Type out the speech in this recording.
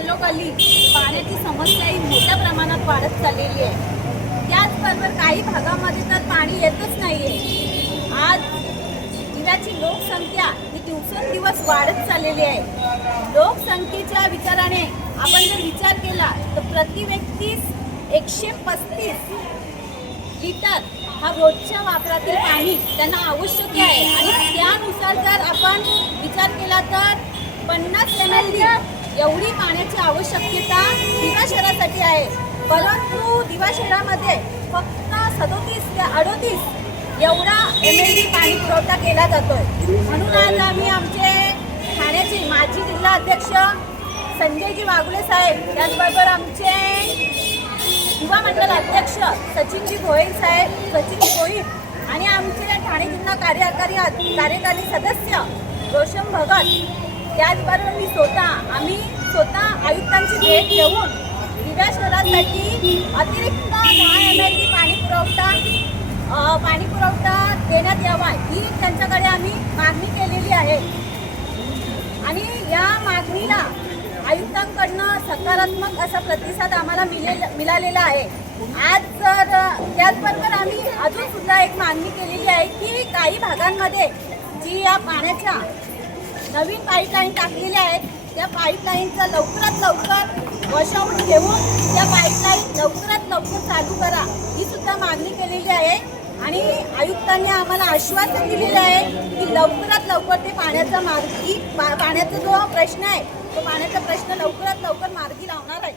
खालोखाली पाण्याची समस्या ही मोठ्या प्रमाणात वाढत चाललेली आहे। त्याचबरोबर काही भागामध्ये तर पाणी येतच नाहीये। आज जिल्ह्याची लोकसंख्या ही दिवसेंदिवस वाढत चाललेली आहे। लोकसंख्येच्या विचाराने आपण जर विचार केला तर प्रति व्यक्तीस 135 लिटर हा रोजच्या वापरातील पाणी त्यांना आवश्यक आहे आणि त्यानुसार जर आपण विचार केला तर 50 ml एवढी पाण्याची आवश्यकता दिवा शहरासाठी आहे। परंतु दिवा शहरामध्ये फक्त 37 ते 38 एवढा ml पाणी पुरवठा केला जातोय। म्हणून आज आम्ही आमचे ठाण्याचे माजी जिल्हा अध्यक्ष संजयजी वाघुले साहेब, त्याचबरोबर आमचे युवा मंडल अध्यक्ष सचिनजी गोहिल साहेब, सचिनजी गोहिल आणि आमचे ठाणे जिल्हा कार्यकारी सदस्य रोशन भगत, त्याचबरोबर आम्ही स्वतः आयुक्तांची भेट घेऊन दिव्या शहरासाठी अतिरिक्त 10 ml पाणी पुरवठा देण्यात यावा ही त्यांच्याकडे आम्ही मागणी केलेली आहे आणि या मागणीला आयुक्तांकडनं सकारात्मक असा प्रतिसाद आम्हाला मिळालेला आहे। आज तर त्याचबरोबर आम्ही अजून सुद्धा एक मागणी केलेली आहे की काही भागांमध्ये जी या पाण्याच्या नवीन पाईपलाईन टाकलेल्या आहेत त्या पाईपलाईनचा लवकरात लवकर वॉशआउट घेऊन त्या पाईपलाईन लवकरात लवकर चालू करा ही सुद्धा मागणी केलेली आहे आणि आयुक्तांनी आम्हाला आश्वासन दिलेलं आहे की लवकरात लवकर ते पाण्याचा जो प्रश्न आहे तो पाण्याचा प्रश्न लवकरात लवकर मार्गी लावणार आहे।